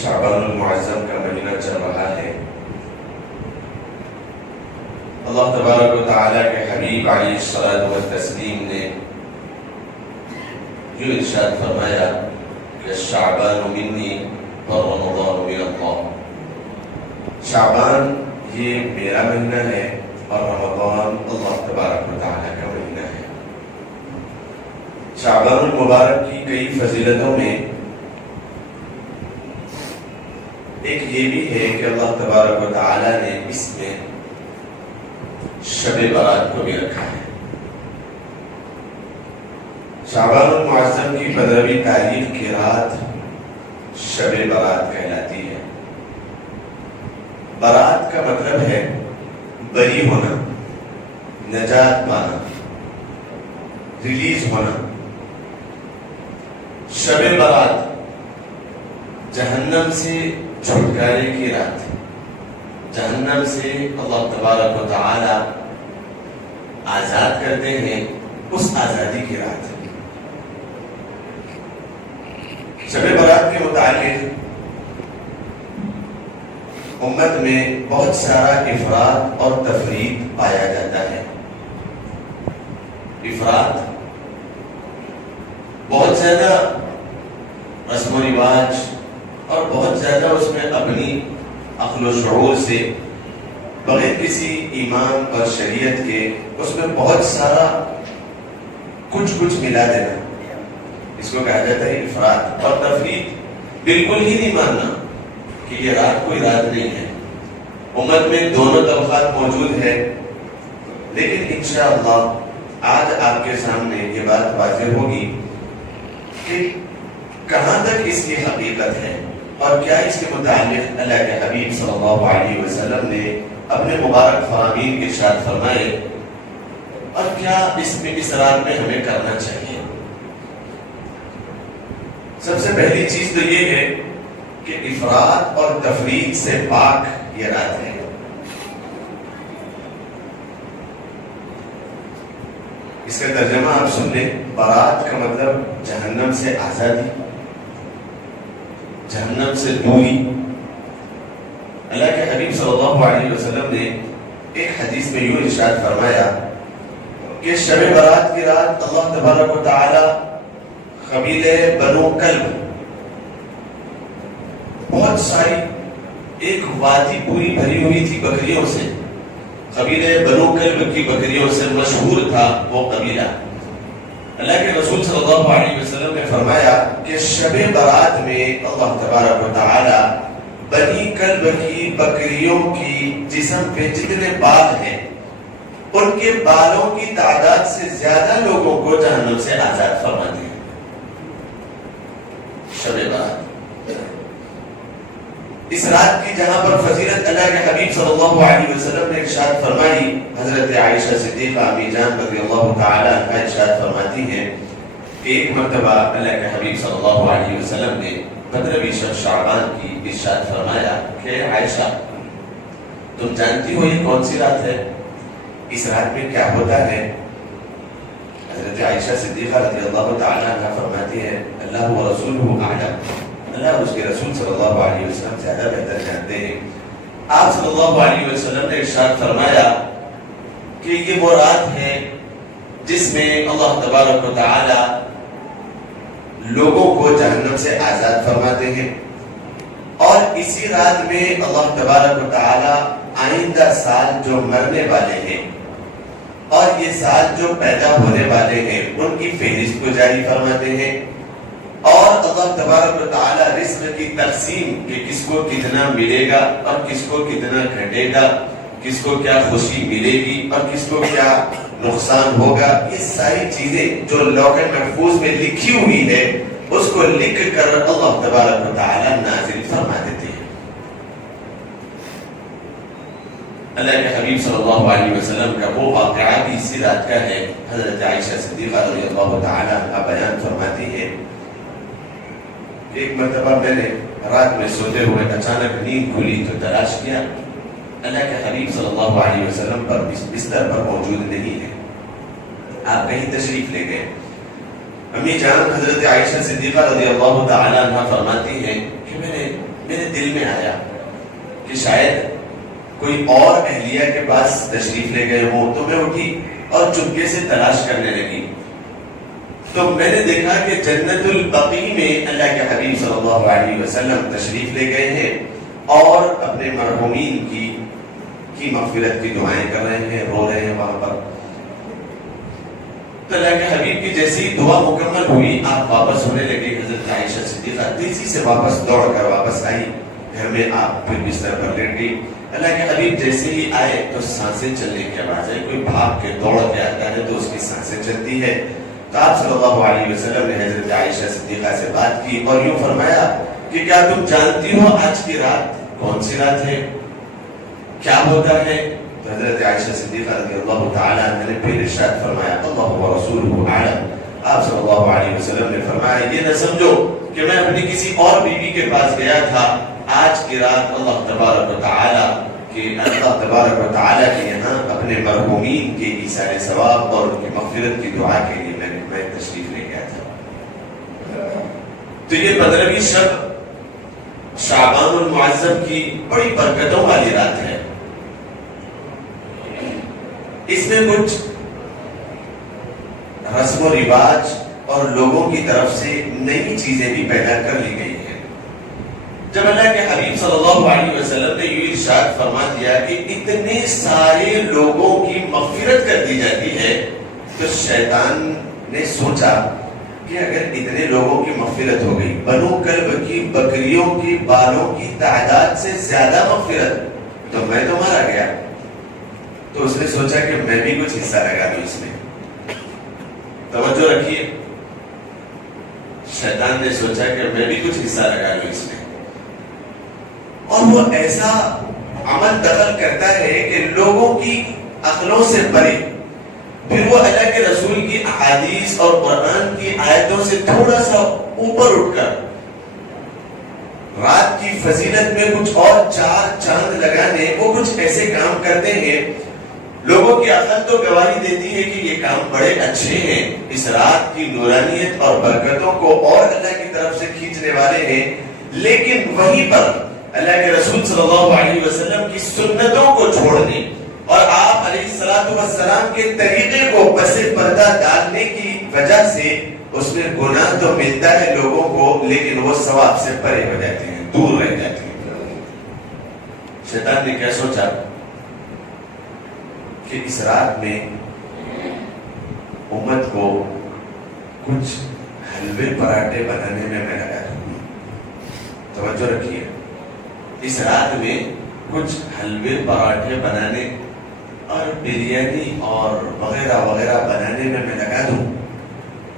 شعبان المعظم کا مہینہ چل رہا ہے۔ اللہ تبارک و تعالیٰ کے حبیب علیہ الصلاۃ والتسلیم نے جو ارشاد فرمایا کہ شعبان منی ورمضان من اللہ، شعبان یہ میرا مہینہ ہے اور رمضان اللہ تبارک و تعالیٰ کا مہینہ ہے۔ شعبان المبارک کی کئی فضیلتوں میں ایک یہ بھی ہے کہ اللہ تبارک و تعالیٰ نے اس میں شب برات کو بھی رکھا ہے۔ شعبان المعظم کی 15ویں تاریخ کی رات شب برات کہلاتی ہے۔ برات کا مطلب ہے بری ہونا، نجات پانا، ریلیز ہونا۔ شب برات جہنم سے چھٹکارے کی رات، جہنم سے اللہ تبارک و تعالی آزاد کرتے ہیں، اس آزادی کی رات۔ شب برات کے متعلق امت میں بہت سارا افراط اور تفریط پایا جاتا ہے۔ افراط، بہت زیادہ رسم و رواج اور بہت زیادہ اس میں اپنی عقل و شعور سے بغیر کسی ایمان اور شریعت کے اس میں بہت سارا کچھ ملا دینا، اس کو کہا جاتا ہے افراط اور تفریط۔ بالکل ہی نہیں ماننا کہ یہ رات کوئی رات نہیں ہے۔ امت میں دونوں طبقات موجود ہے، لیکن انشاءاللہ آج آپ کے سامنے یہ بات واضح ہوگی کہ کہاں تک اس کی حقیقت ہے اور کیا اس کے متعلق اللہ کے حبیب صلی اللہ علیہ وسلم نے اپنے مبارک فرامین کے ارشاد فرمائے، اور کیا اس رات میں ہمیں کرنا چاہیے۔ سب سے پہلی چیز تو یہ ہے کہ افراط اور تفریط سے پاک یہ رات ہے۔ اس کا ترجمہ آپ سن لیں، برات کا مطلب جہنم سے آزادی، جہنم سے دوری۔ اللہ کے حبیب صلی اللہ علیہ وسلم نے ایک حدیث میں یوں ارشاد فرمایا کہ شب برات کی رات اللہ تبارک و تعالی قبیلہ بنو کلب، بہت ساری ایک وادی پوری بھری ہوئی تھی بکریوں سے، قبیلہ بنو کلب کی بکریوں سے مشہور تھا وہ قبیلہ۔ اللہ کے رسول صلی اللہ علیہ وسلم نے فرمایا کہ شب برات میں اللہ تبارک و تعالی بنی کلب کی بکریوں کی جسم پہ جتنے بال ہیں ان کے بالوں کی تعداد سے زیادہ لوگوں کو جہنم سے آزاد فرماتے ہیں۔ شب برات، اس رات کی جہاں پر فضیلت اللہ کے حبیب صلی اللہ علیہ وسلم نے ارشاد فرمائی، حضرت عائشہ صدیقہ امی جان رضی اللہ تعالی عنہا ارشاد فرماتی ہیں کہ ایک مرتبہ اللہ کے حبیب صلی اللہ علیہ وسلم نے 15ویں شب شعبان کی ارشاد فرمایا کہ عائشہ تم جانتی ہو یہ کون سی رات ہے، اس رات میں کیا ہوتا ہے؟ حضرت عائشہ صدیقہ رضی اللہ تعالی عنہا فرماتی ہے اللہ و رسولہ اعلم، اللہ اس کے رسول صلی اللہ علیہ وسلم زیادہ بہتر جانتے ہیں۔ آپ صلی اللہ علیہ وسلم نے ارشاد فرمایا کہ یہ وہ رات ہے جس میں اللہ تبارک و تعالی لوگوں کو جہنم سے آزاد فرماتے ہیں، اور اسی رات میں اللہ تبارک و تعالی آئندہ سال جو مرنے والے ہیں اور یہ سال جو پیدا ہونے والے ہیں ان کی فہرست کو جاری فرماتے ہیں، اور اللہ تبارک و تعالی رزق کی تقسیم کہ کس کو کتنا ملے گا اور کس کو کتنا گھٹے گا، کس کو کیا خوشی ملے گی اور کس کو کیا نقصان ہوگا، یہ ساری چیزیں جو لوح محفوظ میں لکھی ہوئی ہے اس کو لکھ کر اللہ تبارک و تعالی نازل فرما دیتے ہیں۔ اللہ کے حبیب صلی اللہ علیہ وسلم کا وہ واقعہ بھی اسی رات کا ہے۔ حضرت عائشہ صدیقہ رضی اللہ تعالی عنہا بیان فرماتی ہے، ایک مرتبہ میں نے رات میں سوتے ہوئے اچانک نیند کھلی تو تلاش کیا، اللہ کے حبیب صلی اللہ علیہ وسلم پر بستر پر موجود نہیں ہے، آپ کہیں تشریف لے گئے۔ امی جان حضرت عائشہ صدیقہ رضی اللہ تعالی عنہ فرماتی ہیں کہ میں نے میرے دل میں آیا کہ شاید کوئی اور اہلیہ کے پاس تشریف لے گئے ہوں، تو میں اٹھی اور چپکے سے تلاش کرنے لگی. تو میں نے دیکھا کہ جنت البقیع میں اللہ کے حبیب صلی اللہ علیہ وسلم تشریف لے گئے ہیں اور اپنے مرحومین کی مغفرت کی دعائیں کر رہے ہیں، رو رہے ہیں وہاں پر. تو اللہ کے حبیب کی جیسی دعا مکمل ہوئی، آپ واپس ہونے لگے. حضرت عائشہ صدیقہ تیزی سے واپس دوڑ کر واپس آئی گھر میں. آپ پھر بستر پر لیٹ گئی. اللہ کے حبیب جیسے ہی آئے تو سانسیں چلنے کی آواز آئی. کوئی بھاگ کے دوڑ کے آتا ہے تو اس کی سانسیں چلتی ہے. تو آپ صلی اللہ علیہ وسلم نے حضرت عائشہ صدیقہ سے بات کی اور یوں فرمایا کہ کیا تم جانتی ہو آج کی رات کون سی رات ہے، کیا ہوتا ہے؟ تو حضرت عائشہ صدیقہ رضی اللہ تعالیٰ عنہ نے پھر ارشاد فرمایا اللہ ورسولہ اعلم. آپ صلی اللہ علیہ وسلم نے فرمایا یہ نہ سمجھو کہ میں اپنی کسی اور بیوی کے پاس گیا تھا. آج کی رات اللہ تبارک و تعالیٰ کے یہاں اپنے مرحومین کے ایثار ثواب اور ان کی مغفرت کی دعا کے لیے میں تشریف لے گیا تھا. تو یہ 15ویں شب شعبان المعظم کی بڑی برکتوں والی رات ہے. اس میں کچھ رسم و رواج اور لوگوں کی طرف سے نئی چیزیں بھی پیدا کر لی گئی ہیں. جب اللہ کے حبیب صلی اللہ علیہ وسلم نے یہ ارشاد فرما دیا کہ اتنے سارے لوگوں کی مغفرت کر دی جاتی ہے، تو شیطان نے سوچا کہ اگر اتنے لوگوں کی مغفرت ہو گئی، بنو کلب کی بکریوں کی بالوں کی تعداد سے زیادہ مغفرت، تو میں تو مارا گیا. تو اس نے سوچا کہ میں بھی کچھ حصہ لگا دوں اس میں. توجہ رکھیے، شیطان نے سوچا کہ میں بھی کچھ حصہ لگا لوں اس میں، اور وہ ایسا عمل دخل کرتا ہے کہ لوگوں کی عقلوں سے پرے. پھر وہ اللہ کے رسول کی احادیث اور قرآن کی آیتوں سے تھوڑا سا اوپر اٹھ کر رات کی فضیلت میں کچھ اور 4 چاند لگانے، وہ کچھ ایسے کام کرتے ہیں. لوگوں کی عقل تو گواہی دیتی ہے کہ یہ کام بڑے اچھے ہیں، اس رات کی نورانیت اور برکتوں کو اور اللہ کی طرف سے کھینچنے والے ہیں، لیکن وہیں پر اللہ کے رسول صلی اللہ علیہ وسلم کی سنتوں کو چھوڑنے اور آپ علیہ السلام کے طریقے کو پس پردہ ڈالنے کی وجہ سے اس میں گناہ تو ملتا ہے لوگوں کو، لیکن وہ ثواب سے پرے ہو جاتے ہیں، دور رہ جاتے ہیں. شیطان نے کیا سوچا کہ اس رات میں امت کو کچھ حلوے پراٹھے بنانے میں لگا دوں. توجہ رکھیے، اس رات میں کچھ حلوے پراٹھے بنانے اور بریانی اور وغیرہ وغیرہ بنانے میں لگا دوں،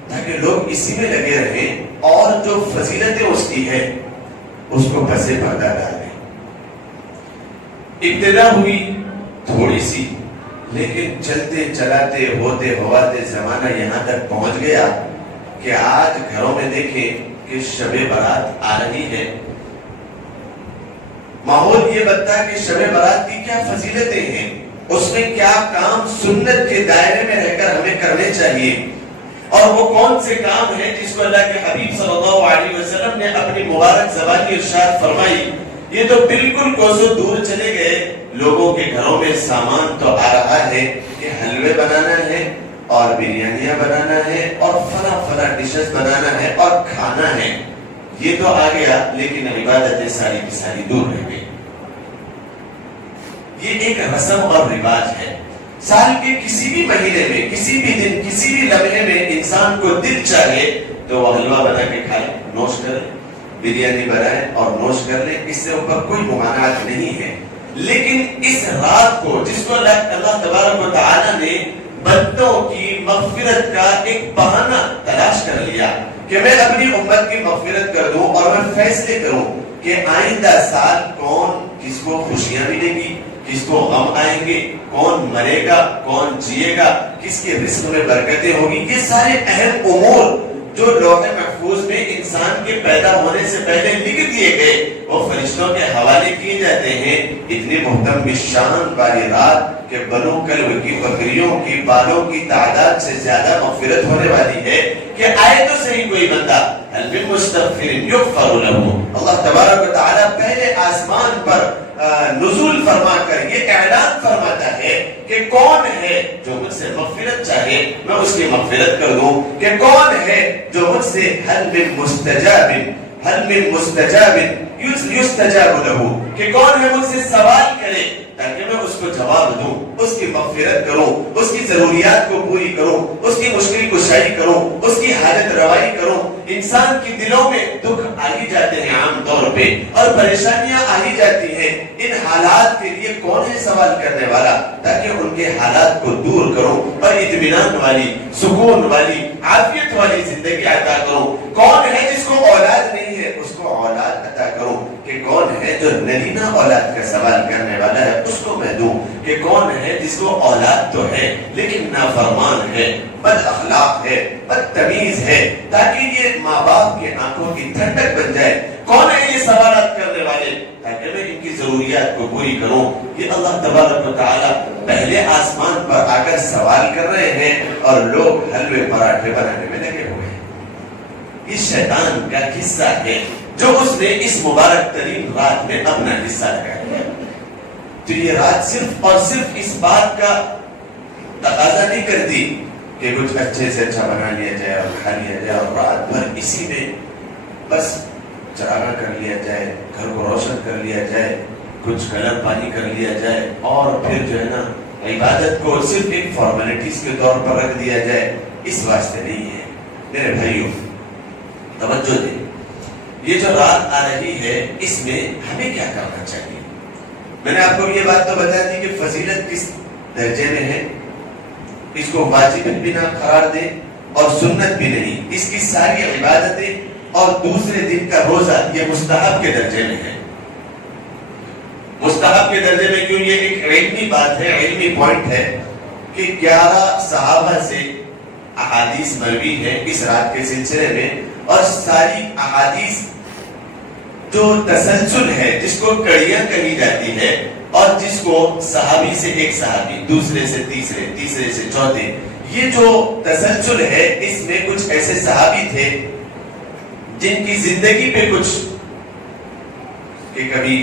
تاکہ لوگ اسی میں لگے رہیں اور جو فضیلتیں اس کی ہے اس کو پسے پردہ ڈال دیں. ابتدا ہوئی تھوڑی سی، لیکن چلتے چلاتے ہوتے ہواتے زمانہ یہاں تک پہنچ گیا کہ آج گھروں میں دیکھیں کہ شب برات آ رہی ہے. ماحول یہ بتتا ہے کہ شب برات کی کیا فضیلتیں ہیں، اس میں کیا کام سنت کے دائرے میں رہ کر ہمیں کرنے چاہیے، اور وہ کون سے کام ہیں جس کو اللہ کے حبیب صلی اللہ علیہ وسلم نے اپنی مبارک زبانی ارشاد فرمائی. یہ تو بالکل کوسوں دور چلے گئے. لوگوں کے گھروں میں سامان تو آ رہا ہے کہ حلوے بنانا ہے اور بریانیاں بنانا ہے اور فلاں ڈشز بنانا ہے اور کھانا ہے. یہ تو آ گیا، لیکن عبادتیں ساری کی ساری دور رہ گئی. یہ ایک رسم اور رواج ہے. سال کے کسی بھی مہینے میں، کسی بھی دن، کسی بھی لمحے میں انسان کو دل چاہے تو وہ حلوہ بنا کے کھائے، نوش کرے، بریانی بنائے اور نوش کر لے. اس سے اوپر کوئی ممانعت نہیں ہے. لیکن اس رات کو جس کو اللہ تبارک و تعالی نے بندوں کی مغفرت کا ایک بہانہ تلاش کر لیا کہ میں اپنی امت کی مغفرت کر دوں اور میں فیصلے کروں کہ آئندہ سال کون کس کو خوشیاں ملے گی، کس کو غم آئیں گے، کون مرے گا، کون جیے گا، کس کے رزق میں برکتیں ہوگی. یہ سارے اہم امور جو لوح محفوظ میں انسان کے پیدا ہونے سے پہلے لکھ دیے گئے، وہ فرشتوں کے حوالے کیے جاتے ہیں. اتنی محترم شان والی رات کہ بنو کلب کی بکریوں کی بالوں کی تعداد سے زیادہ مغفرت ہونے والی ہے کہ آئے تو صحیح کوئی بندہ هل من مستغفر يغفر له. اللہ تبارک و تعالیٰ پہلے آسمان پر نزول فرما کر یہ اعلان فرماتا ہے کہ کون ہے جو مجھ سے مغفرت چاہے میں اس کی مغفرت کر دوں، کہ کون ہے جو مجھ سے هل من مستجاب یستجاب له، کہ کون ہے مجھ سے سوال کرے تاکہ میں اس کو جواب دوں، اس کی مغفرت کروں، اس کی ضروریات کو پوری کروں، اس کی مشکل کشائی کروں، اس کی حاجت روائی کروں. انسان کی دلوں میں دکھ آ ہی جاتے ہیں عام طور پہ، اور پریشانیاں آ ہی جاتی ہیں. ان حالات کے لیے کون ہے سوال کرنے والا تاکہ ان کے حالات کو دور کروں اور اطمینان والی، سکون والی، عافیت والی زندگی عطا کروں. کون ہے جس کو اولاد نہیں ہے اس کو اولاد عطا کروں، کہ کون ہے جو نرینہ اولاد کا سوال کرنے والا ہے اس کو میں دوں، کہ کون ہے جس کو اولاد تو ہے لیکن نافرمان ہے، بد اخلاق ہے، بدتمیز ہے، تاکہ یہ ماں باپ کے آنکھوں کی ٹھنڈک بن جائے. کون ہے یہ سوالات کرنے والے تاکہ میں ان کی ضروریات کو پوری کروں. یہ اللہ تبارک و تعالیٰ پہلے آسمان پر آ کر سوال کر رہے ہیں اور لوگ حلوے پراٹھے بنانے میں لگے ہوئے ہیں. یہ شیطان کا حصہ ہے جو اس نے اس مبارک ترین رات میں اپنا حصہ لگایا. تو یہ رات صرف اور صرف اس بات کا تقاضا نہیں کرتی کہ کچھ اچھے سے اچھا بنا لیا جائے اور کھا لیا جائے اور رات بھر اسی میں بس چراغاں کر لیا جائے، گھر کو روشن کر لیا جائے، کچھ کلر پانی کر لیا جائے اور پھر جو ہے نا عبادت کو صرف ایک فارمیلٹیز کے طور پر رکھ دیا جائے. اس واسطے نہیں ہے میرے بھائیوں، توجہ دیں. یہ جو رات آ رہی ہے اس میں ہمیں کیا کرنا چاہیے؟ میں نے آپ کو یہ بات تو بتا دی کہ فضیلت کس درجے میں ہے، اس کو واجب بھی نہ قرار دے اور سنت بھی نہیں. اس کی ساری عبادتیں اور دوسرے دن کا روزہ یہ مستحب کے درجے میں ہے. مستحب کے درجے میں کیوں؟ یہ ایک علمی بات ہے، علمی پوائنٹ ہے کہ 11 صحابہ سے احادیث مروی ہے اس رات کے سلسلے میں، اور ساری احادیث جو تسلسل ہے جس کو کڑیاں کہی جاتی ہے اور جس کو صحابی سے ایک صحابی، دوسرے سے تیسرے، تیسرے سے چوتھے، یہ جو تسلسل ہے اس میں کچھ ایسے صحابی تھے جن کی زندگی پہ کچھ کہ کبھی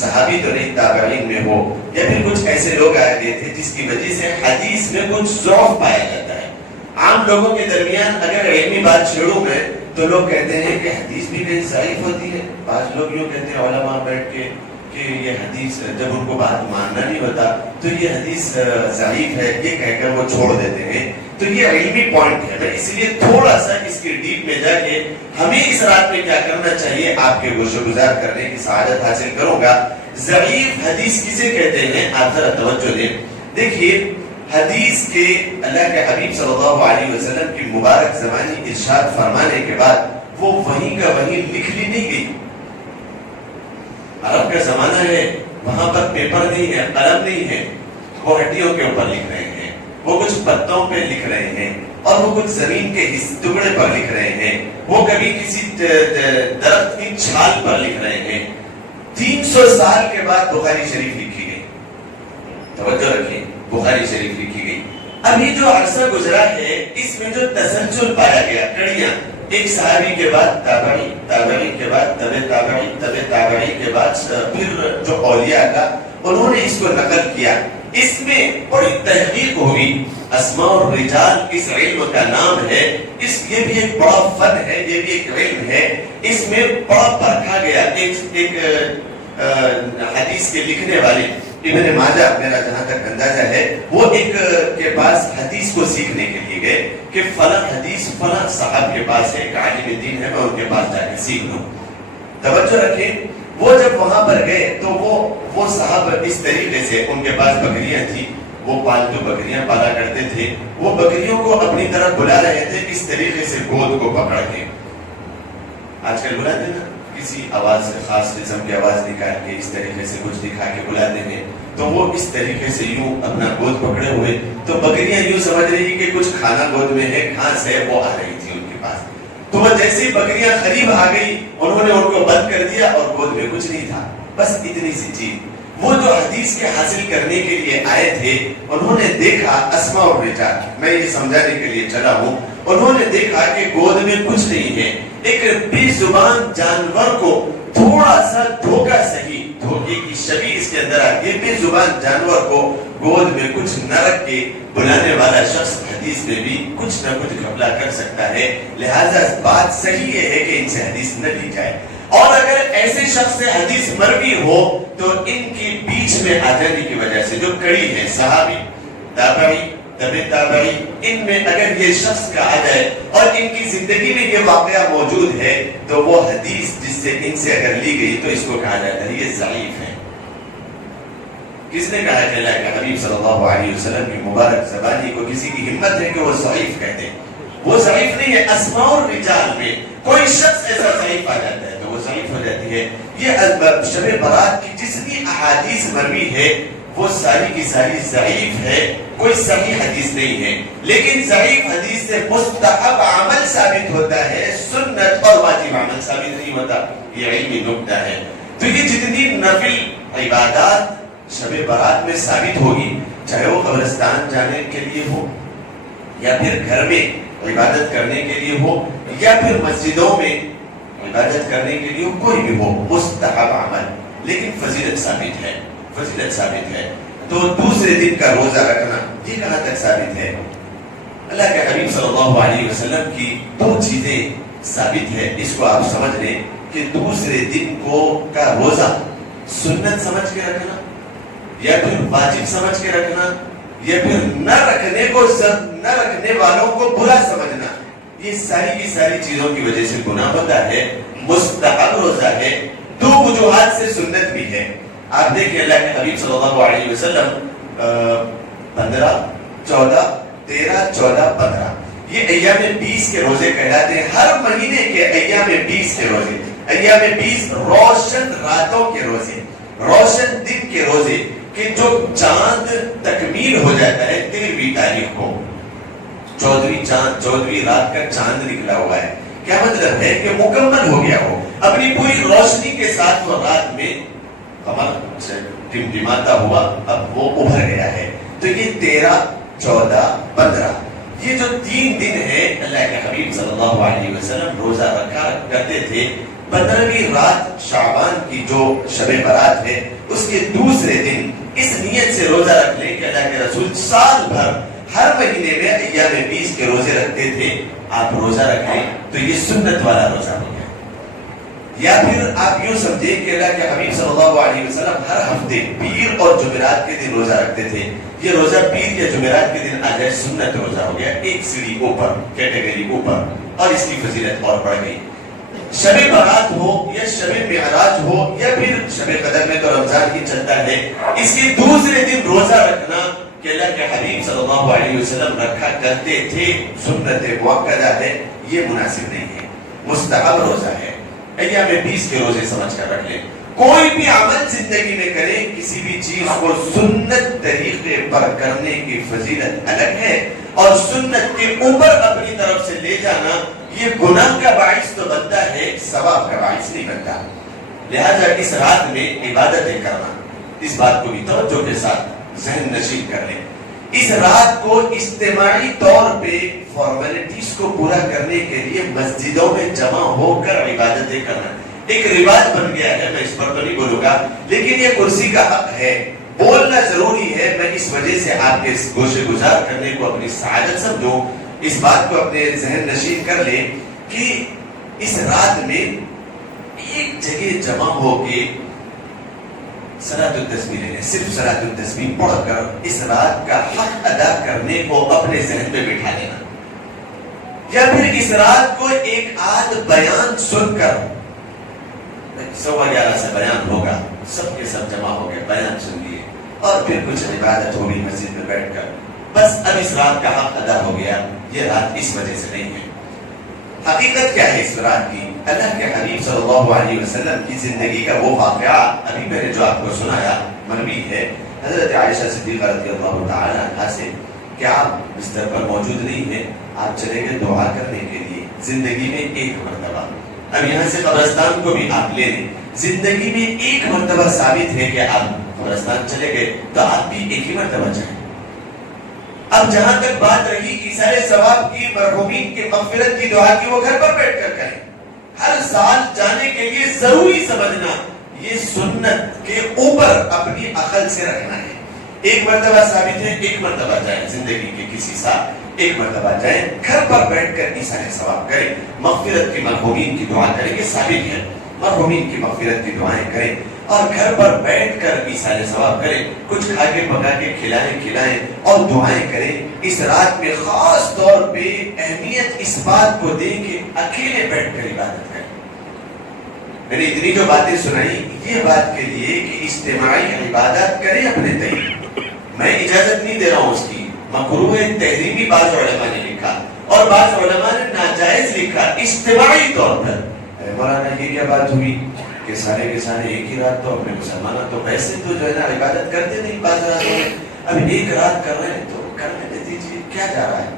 صحابی تو نہیں تابعین میں ہو یا پھر کچھ ایسے لوگ آئے گئے تھے جس کی وجہ سے حدیث میں کچھ ضعف پایا جاتا ہے. عام لوگوں کے درمیان اگر علمی بات چھیڑوں میں تو لوگ کہتے ہیں کہ حدیث بھی کہیں ضعیف ہوتی ہے. بعض لوگ یوں کہتے ہیں علماء بیٹھ کے کہ یہ حدیث جب ان کو بات ماننا نہیں ہوتا تو یہ حدیث ضعیف ہے، یہ کہہ کر وہ چھوڑ دیتے ہیں. تو یہ علمی پوائنٹ ہے. میں اس لیے تھوڑا سا اس کی ڈیپ میں جا کے ہمیں اس رات میں کیا کرنا چاہیے آپ کے گوش گزار کرنے کی سعادت حاصل کروں گا. ضعیف حدیث کسے کہتے ہیں آپ ذرا توجہ دیں. دیکھیے حدیث کے اللہ کے حبیب صلی اللہ علیہ وسلم کی مبارک زبانی ارشاد فرمانے کے بعد وہ وہیں کا وہیں لکھ لی نہیں گئی. عرب کا زمانہ ہے، وہاں پر پیپر نہیں ہے، قلم نہیں ہے، وہ ہڈیوں کے اوپر لکھ رہے ہیں، وہ کچھ پتوں پہ لکھ رہے ہیں اور وہ کچھ زمین کے ٹکڑے پر لکھ رہے ہیں، وہ کبھی کسی درخت کی چھال پر لکھ رہے ہیں. 300 سال کے بعد بخاری شریف لکھی گئی. توجہ رکھیں، بخاری شریف لکھی گئی. ابھی جو عرصہ گزرا ہے اس میں جو تسلسل پایا گیا، کڑیاں، ایک صحابی کے بعد تابعی، تابعی کے بعد تبع تابعی، تبع تابعی کے بعد پھر جو اولیاء اللہ انہوں نے اس کو نقل کیا. اس میں بڑی تحقیق ہوئی. اسماء الرجال اس علم کا نام ہے. یہ بھی ایک بڑا فن ہے، یہ بھی ایک علم ہے. اس میں بڑا پرکھا گیا. ایک حدیث کے لکھنے والے ابن ماجہ، میرا جہاں تک اندازہ ہے، وہ ایک کے پاس حدیث کو سیکھنے کے لیے گئے کہ فلاں حدیث فلاں صاحب کے پاس ہے، ایک عالم دین ہے، میں ان کے پاس جا کے سیکھ لوں. توجہ رکھیں، وہ جب وہاں پر گئے تو وہ صاحب اس طریقے سے، ان کے پاس بکریاں تھی، وہ پالتو بکریاں پالا کرتے تھے، وہ بکریوں کو اپنی طرف بلا رہے تھے اس طریقے سے گود کو پکڑ کے. آج کل بلاتے نا کسی آواز سے، خاص قسم کی آواز نکال کے اس طریقے سے کچھ دکھا کے بلاتے ہیں، تو وہ اس طریقے سے یوں اپنا گود پکڑے ہوئے، تو بکریاں یوں سمجھ رہی کہ کچھ کھانا گود میں ہے، گھاس ہے، وہ آ رہی تھی ان کے پاس. تو وہ جیسے بکریاں قریب آ گئی انہوں نے ان کو بند کر دیا اور گود میں کچھ نہیں تھا، بس اتنی سی چیز. وہ جو حدیث کے حاصل کرنے کے لیے آئے تھے انہوں نے دیکھا اسماء الرجال. میں یہ سمجھانے کے لیے چلا ہوں انہوں نے دیکھا کہ گود میں کچھ نہیں ہے. ایک بے زبان جانور کو تھوڑا سا دھوکہ صحیح دھوکے کی شبیہ اس کے اندر آ گئی. بے زبان جانور کو گود میں کچھ نہ رکھ کے بلانے والا شخص حدیث میں بھی کچھ نہ کچھ گھپلا کر سکتا ہے. لہذا بات صحیح یہ ہے کہ ان سے حدیث نہ لی جائے. اور اگر ایسے شخص سے حدیث مروی ہو تو ان کی بیچ میں آ جانے کی وجہ سے جو کڑی ہے صحابی تابعی تبع تابعی ان میں اگر یہ شخص کا آ جائے اور ان کی زندگی میں یہ واقعہ موجود ہے تو وہ حدیث جس سے ان سے اگر لی گئی تو اس کو کہا جاتا ہے یہ ضعیف ہے. کس نے کہا کہ اللہ کے حبیب صلی اللہ علیہ وسلم کی مبارک زبانی کو کسی کی ہمت ہے کہ وہ ضعیف کہتے ہیں؟ وہ ضعیف نہیں ہے. اسماء الرجال میں کوئی شخص ایسا ضعیف آ جاتا ہے تو وہ ضعیف ہو جاتی ہے. یہ شب برات کی جتنی احادیث مروی ہے وہ ساری کی ساری ضعیف ہے, کوئی صحیح حدیث نہیں ہے. لیکن ضعیف حدیث سے مستحب عمل ثابت ہوتا ہے, سنت اور واجب عمل ثابت نہیں ہوتا. یہ علمی نکتہ ہے. تو یہ جتنی نفل عبادات شب برات میں ثابت ہوگی, چاہے وہ قبرستان جانے کے لیے ہو یا پھر گھر میں عبادت کرنے کے لیے ہو یا پھر مسجدوں میں عبادت کرنے کے لیے کوئی بھی ہو, مستحب عمل لیکن فضیلت ثابت ہے, فضیلت ثابت ہے. تو دوسرے دن کا روزہ رکھنا یہ کہاں تک ثابت ہے؟ اللہ کے حبیب صلی اللہ علیہ وسلم کی دو چیزیں ثابت ہے. اس کو آپ سمجھ لیں کہ دوسرے دن کو کا روزہ سنت سمجھ کے رکھنا یا پھر واجب سمجھ کے رکھنا یا پھر نہ رکھنے والوں کو برا سمجھنا, یہ ساری کی ساری چیزوں کی وجہ سے گناہ ہوتا ہے. مستحب روزہ ہے, دو وجوہات سے سنت بھی ہے. آپ دیکھیں اللہ کے حبیب صلی اللہ علیہ وسلم 15, 14, 13, 14, 15 یہ ایام 20 کے روزے کہلاتے ہیں. ہر مہینے کے ایام 20 کے روزے, ایام 20 روشن راتوں کے روزے, روشن دن کے روزے کہ جو چاند تکمیل ہو جاتا ہے 13ویں تاریخ کو, 14ویں رات کا چاند نکلا ہوا ہے. کیا مطلب ہے کہ مکمل ہو گیا ہو, اپنی پوری روشنی کے ساتھ وہ رات میں قمر سے ٹمٹماتا ہوا اب وہ ابھر گیا ہے. تو یہ 13, 14, 15 یہ جو 3 دن ہے اللہ کے حبیب صلی اللہ علیہ وسلم روزہ رکھا کرتے تھے. 15ویں رات شعبان کی جو شب برات ہے اس کے دوسرے دن اس نیت سے روزہ رکھ لیں کہ اللہ کے رسول سال بھر ہر مہینے میں ایام 20 کے روزے رکھتے تھے, آپ روزہ رکھیں تو یہ سنت والا روزہ ہو گیا. یا پھر آپ یوں سمجھیں کہ اللہ کے حبیب صلی اللہ علیہ وسلم ہر ہفتے پیر اور جمعرات کے دن روزہ رکھتے تھے, یہ روزہ پیر یا جمعرات کے دن آ جائے سنت روزہ ہو گیا. ایک سیڑھی اوپر, کیٹیگری اوپر, اور اس کی فضیلت اور بڑھ گئی. شب برات ہو یا شب معراج ہو یا پھر شب قدر میں تو رمضان ہی چلتا ہے, اس کے دوسرے دن روزہ رکھنا کہ اللہ کے حبیب صلی اللہ علیہ وسلم رکھا کرتے تھے, سنت مؤکدہ ہے, یہ مناسب نہیں ہے. مستحب روزہ ہے, ایام 20 کے روزے سمجھ کر رکھ لیں. کوئی بھی عمل زندگی میں کریں, کسی بھی چیز کو سنت طریقے پر کرنے کی فضیلت الگ ہے, اور سنت کے اوپر اپنی طرف سے لے جانا یہ گناہ کا باعث تو بنتا ہے, ثواب کا باعث نہیں بنتا. لہذا اس رات میں عبادتیں کرنا, اس بات کو بھی توجہ کے ساتھ ذہن نشین کر لیں. اس رات کو اجتماعی طور پہ فارمیلٹیز کو پورا کرنے کے لیے مسجدوں میں جمع ہو کر عبادتیں کرنا ایک رواج بن گیا ہے. میں اس پر تو نہیں بولوں گا, لیکن یہ کرسی کا حق ہے, بولنا ضروری ہے. میں اس وجہ سے آپ کے گوشے گزار کرنے کو اپنی سعادت سمجھوں. اس بات کو اپنے ذہن نشین کر لیں کہ اس رات میں ایک جگہ جمع ہو کے صلاۃ التسبیح لینے, صرف صلاۃ التسبیح پڑھ کر اس رات کا حق ادا کرنے کو اپنے ذہن میں بٹھا لینا, یا پھر اس رات کو ایک آدھ بیان سن کر 11:15 سے بیان ہوگا, سب کے سب جمع ہو گئے, بیان سن لیے اور پھر کچھ عبادت ہوگی مسجد میں بیٹھ کر, بس اب اس رات کا حق ادا ہو گیا. یہ رات اس وجہ سے نہیں ہے. حقیقت کیا ہے اس رات کی؟ اللہ کے حبیب صلی اللہ علیہ وسلم کی زندگی کا وہ واقعہ ابھی میں نے جو آپ کو سنایا مروی ہے حضرت عائشہ صدیقہ رضی اللہ تعالی عنہا سے کہ آپ بستر پر موجود نہیں ہیں, آپ چلے گئے دعا کرنے کے لیے زندگی میں ایک مرتبہ. اب یہاں سے قبرستان کو بھی آپ لے لیں, زندگی میں ایک مرتبہ ثابت ہے کہ آپ قبرستان چلے گئے تو آپ بھی ایک ہی مرتبہ جائیں. اب جہاں تک بات رہی ایثار ثواب کی، مرحومین کی مغفرت کی دعا کی، وہ گھر پر بیٹھ کر کریں. ہر سال جانے کے لیے ضروری سمجھنا یہ سنت کے اوپر اپنی عقل سے رکھنا ہے. ایک مرتبہ ثابت ہے، ایک مرتبہ جائیں زندگی کے کسی سال، ایک مرتبہ جائیں گھر پر بیٹھ کر ایثار ثواب کریں، مغفرت کی مرحومین کی دعا کریں. یہ ثابت ہے، مرحومین کی مغفرت کی دعائیں کریں اور گھر پر بیٹھ کر ایثار ثواب کریں. کچھ کھا کے پکا کے کھلائیں اور دعائیں کریں. اس رات میں خاص طور پہ اہمیت اس بات کو دیں کہ اکیلے بیٹھ کر عبادت کریں. میں نے اتنی جو باتیں سنائی یہ بات کے لیے کہ اجتماعی عبادت کریں اپنے طریقے. میں اجازت نہیں دے رہا ہوں اس کی، مکروہ تحریمی بعض علماء نے لکھا اور بعض علماء نے ناجائز لکھا اجتماعی طور پر. مولانا یہ کیا بات ہوئی کہ سارے کے سارے ایک ہی رات تو اپنے مسلمانوں تو ویسے تو جو ہے نا عبادت کرتے نہیں بعض راتوں میں، اب ایک رات کر رہے ہیں تو کرنے دے دیجیے، کیا جا رہا ہے.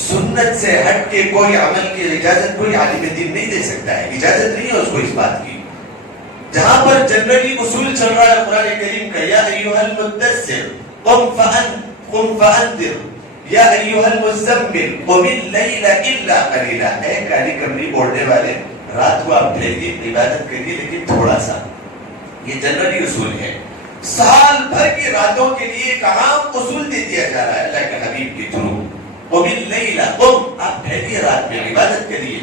سنت سے ہٹ کے کوئی عمل کی اجازت کوئی عالم دین نہیں دے سکتا ہے، اجازت نہیں ہے اس کو اس بات کی. جہاں پر جنرلی اصول چل رہا ہے قرآن کریم کا، یا ایھا المدثر قم فانذر یا ایھا المزمل قم اللیل الا قلیلا. اے کالی کملی اوڑھنے والے، رات کو آپ ٹھہریے، عبادت کریے لیکن تھوڑا سا. یہ جنرلی اصول ہے. سال بھر کی راتوں کے لیے ایک عام اصول دے دیا جا رہا ہے اللہ کے حبیب کے تھرو. قم اللیل، قم، آپ ٹھہریے رات میں عبادت کریے،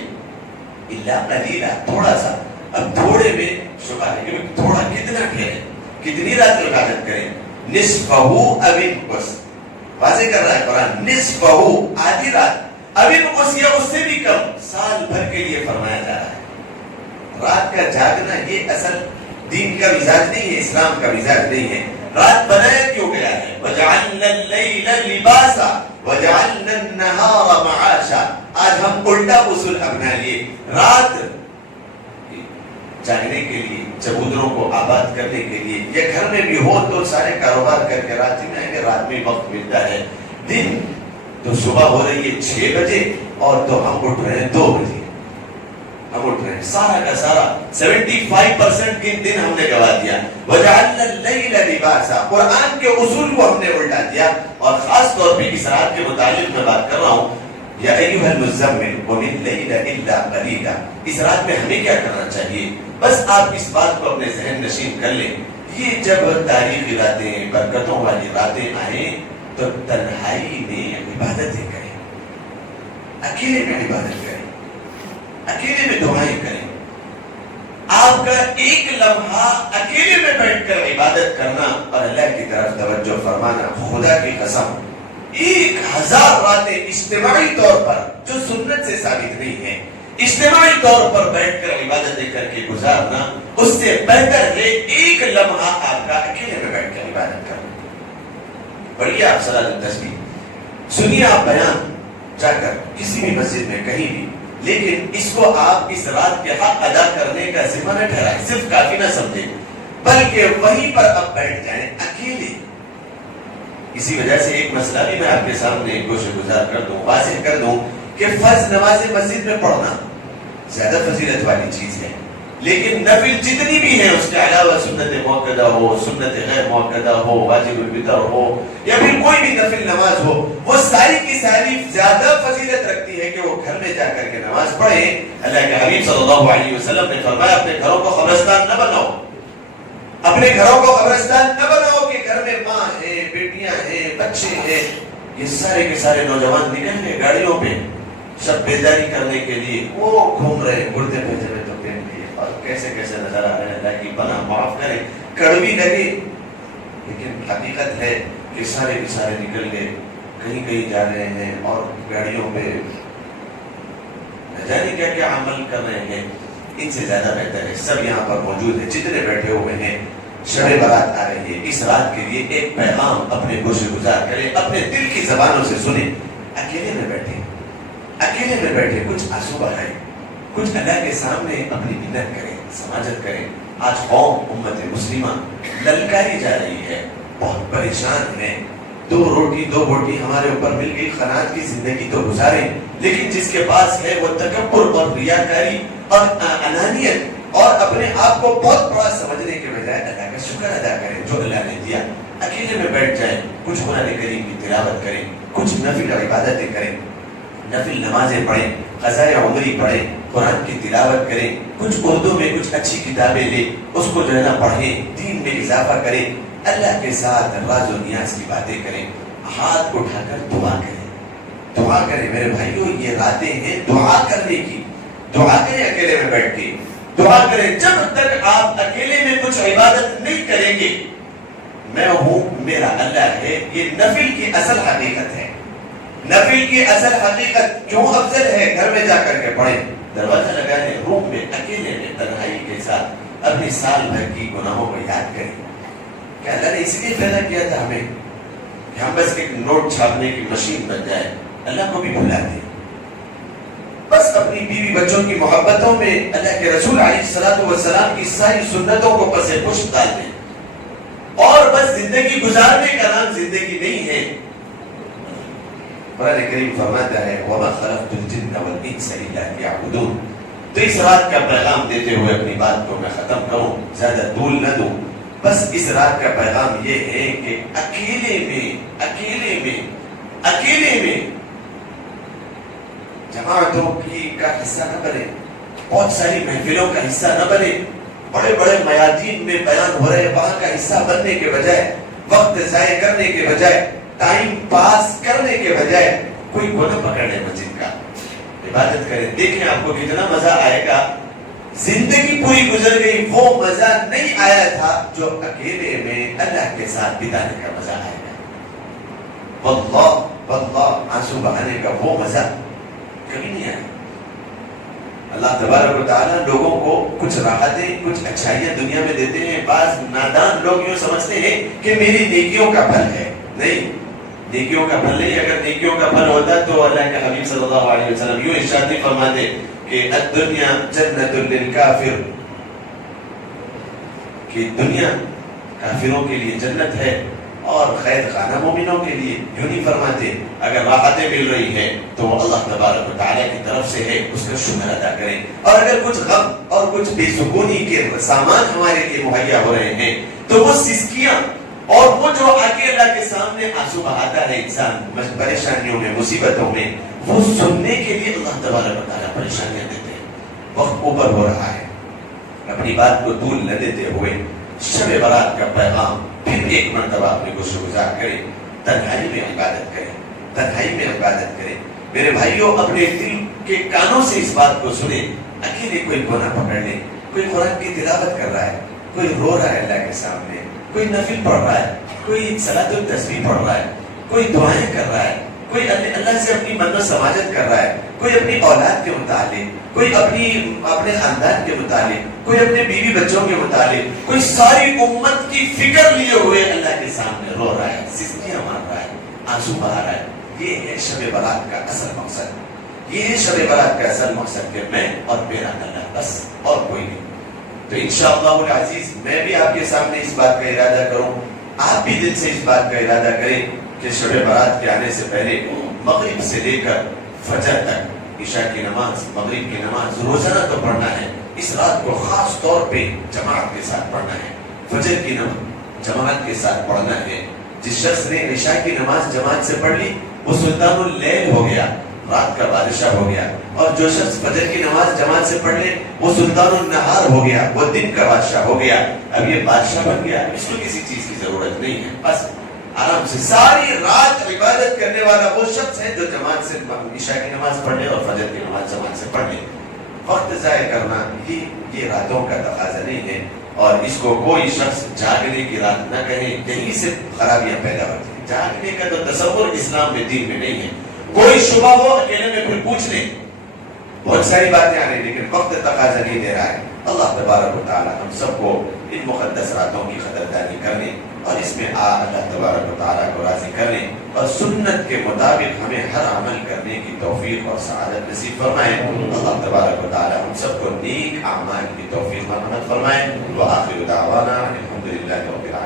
الا قلیلا، تھوڑا سا. اب تھوڑے میں شبہ ہے کہ تھوڑا کتنا ٹھہرے، کتنی رات عبادت کریں. نصفہ او انقص، واضح کر رہا ہے قرآن، نصفہ، آدھی رات، او انقص یا اس سے بھی کم، سال بھر کے لیے فرمایا جا رہا ہے. رات کا جاگنا یہ اصل دین کا مزاج نہیں ہے، اسلام کا مزاج نہیں ہے. رات بنایا کیوں گیا ہے؟ وَجَعَلْنَا اللَّيْلَ لِبَاسًا وَجَعَلْنَا النَّهَارَ مَعَاشًا. آج ہم الٹا اصول اپنا لیے. رات جاگنے کے لیے، چبودروں کو آباد کرنے کے لیے، یا گھر میں بھی ہو تو سارے کاروبار کر کے رات ہی میں رات میں وقت ملتا ہے. دن تو صبح ہو رہی ہے 6 بجے اور تو ہم اٹھ رہے ہیں 2 بجے. ہم اٹھ رہے ہیں سارا کا سارا 75% کی دن ہم نے گوا دیا. وَجَعَلْنَا اللَّيْلَ لِبَاسًا، قرآن کے اصول کو ہم نے الٹا دیا. اور خاص طور پہ اس رات کے متعلق میں بات کر رہا ہوں. یا ایھا المزمل قم اللیل الا قلیلا. اس رات میں ہمیں کیا کرنا چاہیے؟ بس آپ اس بات کو اپنے ذہن نشین کر لیں. یہ جب تاریخی راتیں، برکتوں والی راتیں آئیں تو تنہائی میں عبادتیں کریں، اکیلے میں عبادت کریں، اکیلے میں دعائیں کریں. آپ کا ایک لمحہ اکیلے میں بیٹھ کر عبادت کرنا اور اللہ کی طرف توجہ فرمانا، خدا کی قسم 1000 راتیں اجتماعی طور پر جو سنت سے ثابت نہیں ہے، اجتماعی طور پر بیٹھ کر عبادتیں کر کے گزارنا اس سے بہتر ہے ایک لمحہ آپ کا اکیلے میں بیٹھ کر عبادت کرنا. پڑھیے آپ صلاۃ التسبیح، سنیے آپ بیان جا کر کسی بھی مسجد میں کہیں بھی، لیکن اس کو آپ اس رات کے حق ادا کرنے کا ذمہ نہ ٹھہرائیں، صرف کافی نہ سمجھیں، بلکہ وہیں پر اب بیٹھ جائیں اکیلے. اسی وجہ سے ایک مسئلہ بھی میں آپ کے سامنے گوشہ گزار کر دوں، واضح کر دوں کہ فرض نماز مسجد میں پڑھنا زیادہ فضیلت والی چیز ہے، لیکن نفل جتنی بھی ہے اس کے علاوہ سنت موقدہ ہو، سنت غیر موقدہ ہو، واجب الوتر ہو یا پھر کوئی بھی نفل نماز ہو، وہ ساری کی ساری زیادہ فضیلت رکھتی ہے کہ وہ گھر میں جا کر کے نماز پڑھیں. اللہ کے حبیب صلی اللہ علیہ وسلم نے فرمایا اپنے گھروں کو قبرستان نہ بناؤ، اپنے گھروں کو قبرستان نہ بناؤ کہ گھر میں ماں ہے، بیٹیاں ہیں، بچے ہیں، یہ سارے کے سارے نوجوان نکل گئے گاڑیوں پہ سب بیداری کرنے کے لیے، وہ گھوم رہے کرتے پاجامے تو پہن لیے اور کیسے کیسے نظر آ رہے ہیں. اللہ کی پناہ معاف کرے، کڑوی لگے، لیکن حقیقت ہے کہ سارے کے سارے نکل گئے، کہیں کہیں جا رہے ہیں اور گاڑیوں پہ نہ جانے کیا کیا عمل کر رہے ہیں. ان سے زیادہ بہتر ہے سب یہاں پر موجود ہیں، جتنے بیٹھے ہوئے ہیں، شب برات آ رہی ہے، اس رات کے لیے ایک پیغام اپنے گوشے گزار کریں، اپنے دل کی زبانوں سے سنیں. اکیلے میں بیٹھے، اکیلے میں بیٹھے کچھ آنسو بہائیں، کچھ اللہ کے سامنے اپنی منت کریں، سماجت کریں. آج قوم امت مسلمہ للکاری جا رہی ہے، بہت پریشان ہے. 2 روٹی 2 بوٹی ہمارے اوپر مل گئی، قناعت کی زندگی تو گزاریں، لیکن جس کے پاس ہے وہ تکبر اور ریاکاری اور انانیت اور اپنے آپ کو بہت بڑا سمجھنے کے بجائے اللہ کا شکر ادا کریں جو اللہ نے دیا. اکیلے میں بیٹھ جائیں، کچھ قرآن کریم کی تلاوت کریں، کچھ نفل عبادتیں کریں، نفل نمازیں پڑھیں، قضائے عمری پڑھیں، قرآن کی تلاوت کریں، کچھ اردو میں کچھ اچھی کتابیں لیں، اس کو جو ہے نا پڑھیں، دین میں اضافہ کریں، اللہ کے ساتھ راز و نیاز کی باتیں کریں، ہاتھ اٹھا کر دعا کریں، دعا کریں میرے بھائیو، یہ راتیں ہیں دعا کرنے کی، دعا کریں اکیلے میں بیٹھ کے، دعا کریں، جب تک آپ اکیلے میں کچھ عبادت نہیں کریں گے، میں ہوں میرا اللہ ہے، یہ نفل کی اصل حقیقت ہے، نفل کی اصل حقیقت کیوں افضل ہے، گھر میں جا کر کے پڑھیں، دروازہ لگانے، روم میں اکیلے میں تنہائی کے ساتھ اپنی سال بھر کی گناہوں کو یاد کریں کہ اللہ نے اس لیے پیدا کیا تھا ہمیں کہ ہم بس ایک نوٹ چھاپنے کی مشین بن جائے، اللہ کو بھی بھلا دیں، بس اپنی بیوی بچوں کی محبتوں میں اللہ کے رسول علیہ الصلوۃ والسلام کی ساری سنتوں کو پس پشت ڈال دیں، اور بس زندگی گزارنے کا نام زندگی نہیں ہے۔ قرآن کریم فرماتا ہے وَمَا خَلَقْتُ الْجِنَّ وَالْإِنسَ إِلَّا لِيَعْبُدُونَ۔ تو اس رات کا پیغام دیتے ہوئے اپنی بات کو میں ختم کروں، زیادہ طول نہ دوں، بس اس رات کا پیغام یہ ہے کہ اکیلے میں جماعتوں کا حصہ نہ بنے، بہت ساری محفلوں کا حصہ نہ بنے، بڑے بڑے میادین میں بیان ہو رہے وہاں کا حصہ بننے کے بجائے، وقت ضائع کرنے کے بجائے، ٹائم پاس کرنے کے بجائے کوئی گناہ پکڑ لے مسجد کا، عبادت کریں، دیکھیں آپ کو کتنا مزہ آئے گا۔ زندگی پوری گزر گئی، وہ مزہ نہیں آیا تھا جو اکیلے میں اللہ کے ساتھ بتانے کا مزہ آئے گا، واللہ آنسو بہانے کا وہ مزہ کبھی نہیں آیا۔ اللہ تبارک و تعالیٰ لوگوں کو کچھ راحتیں، کچھ اچھائیاں دنیا میں دیتے ہیں، بعض نادان لوگ یوں سمجھتے ہیں کہ میری نیکیوں کا پھل ہے، نہیں، نیکیوں کا پھل نہیں، اگر نیکیوں کا پھل ہوتا تو اللہ کے حبیب صلی اللہ علیہ وسلم یوں ارشاد فرماتے کہ الدنیا جنت للکافر، کہ دنیا کافروں کے لیے جنت ہے اور خیر خانہ مومنوں کے لیے، یوں نہیں فرماتے اگر راحتیں مل رہی ہیں تو وہ اللہ تبارک و تعالیٰ کی طرف سے ہے، اس کا شکر ادا کریں، اور اگر کچھ غم اور کچھ بے سکونی کے سامان ہمارے لیے مہیا ہو رہے ہیں تو وہ سسکیاں اور وہ جو آگے اللہ کے سامنے آنسو بہاتا ہے انسان پریشانیوں میں، مصیبتوں میں، وہ سننے کے لیے اللہ تبارک و تعالیٰ پریشانیاں دیتے ہیں۔ وقت اوپر ہو رہا ہے، اپنی بات کو طول نہ دیتے ہوئے شب برات کا پیغام پھر ایک مرتبہ اپنے کو گزار کریں، تنہائی میں عبادت کریں، تنہائی میں عبادت کریں۔ میرے بھائیوں، اپنے دل کے کانوں سے اس بات کو سنیں، اکیلے کوئی گناہ پکڑ لے، کوئی قرآن کی تلاوت کر رہا ہے، کوئی رو رہا ہے اللہ کے سامنے، کوئی نفل پڑھ رہا ہے، کوئی صلاۃ التسبیح پڑھ رہا ہے، کوئی دعائیں کر رہا ہے، کوئی اللہ سے اپنی منت سماجت کر رہا ہے، کوئی اپنی اولاد کے متعلق، کوئی اپنے خاندان کے متعلق، کوئی اپنے بیوی بچوں کے متعلق، کوئی ساری امت کی فکر لیے ہوئے اللہ کے سامنے رو رہا ہے، سسکیاں مار رہا ہے، آنسو بہا رہا ہے۔ یہ ہے شب برات کا اصل مقصد، یہ ہے شب برات کا اصل مقصد کہ میں اور میرا اللہ، بس اور کوئی نہیں۔ تو انشاءاللہ العزیز میں بھی آپ کے سامنے اس بات کا ارادہ کروں، آپ بھی دل سے اس بات کا ارادہ کریں کہ شب برات کے آنے سے پہلے مغرب سے لے کر فجر تک عشاء کی نماز، مغرب کی نماز روزانہ تو پڑھنا ہے، اس رات کو خاص طور پہ جماعت کے ساتھ پڑھنا ہے، فجر کی نماز جماعت کے ساتھ پڑھنا ہے۔ جس شخص نے عشاء کی نماز جماعت سے پڑھ لی وہ سلطان اللیل ہو گیا، رات کا بادشاہ ہو گیا، اور جو شخص فجر کی نماز جماعت سے پڑھ لے وہ سلطان النہار ہو گیا، وہ دن کا بادشاہ ہو گیا۔ اب یہ بادشاہ بن گیا، اس کو کسی چیز کی ضرورت نہیں ہے، بس آرام سے ساری رات عبادت کرنے والا وہ شخص ہے جو جماعت سے عشاء کی نماز پڑھ لے اور فجر کی نماز جماعت سے پڑھ لے۔ وقت ضائع کرنا یہ راتوں کا تقاضا نہیں ہے، اور اس کو کوئی شخص جاگنے کی رات نہ کہے، یہیں سے خرابیاں پیدا ہوتی ہیں۔ جاگنے کا تو تصور اسلام میں دین میں نہیں ہے، کوئی شبہ ہو اکیلے میں پھر پوچھ لیں، بہت ساری باتیں آ رہی لیکن وقت تقاضا نہیں دے رہا ہے۔ اللہ تبارک و تعالی ہم سب کو ان مقدس راتوں کی قدردانی کرنے اور اس میں اللہ تبارک و تعالی کو راضی کرنے اور سنت کے مطابق ہمیں ہر عمل کرنے کی توفیق اور سعادت نصیب فرمائے۔ اللہ تبارک و تعالی ہم سب کو نیک اعمال کی توفیق مرحمت فرمائے۔ وآخر دعوانا الحمدللہ رب العالمین۔